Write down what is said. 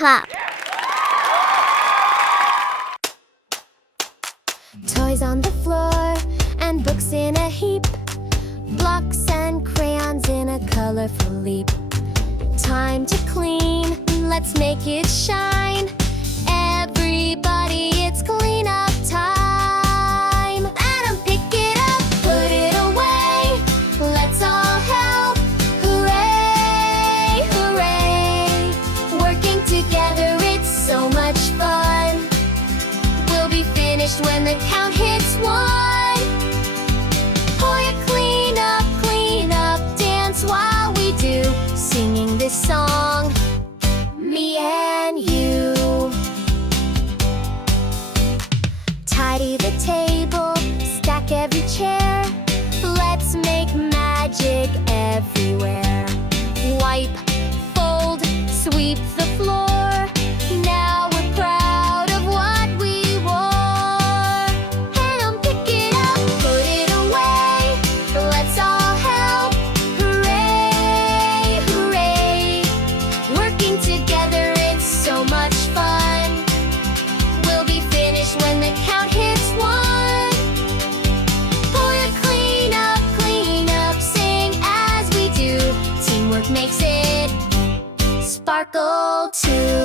clap. Toys on the floor and books in a heap, blocks and crayons in a colorful leap. Time to clean, let's make it shine. Everybody, it's cleanup time. Adam, pick it up, put it away. Let's all help. Hooray, hooray. Working together, it's so much fun. We'll be finished when the count hits 1. Pour your clean up, dance while we do, singing this song, me and you. Tidy the table, stack every chair. Let's make magic everywhere. Wipe, fold, sweep the floor. Now we're proud of what we wore. Adam, pick it up, put it away. Let's all help. Hooray, hooray. Working together, it's so much fun. We'll be finished when the count hits 1. Pour your clean up, sing as we do. Teamwork makes it sparkle too.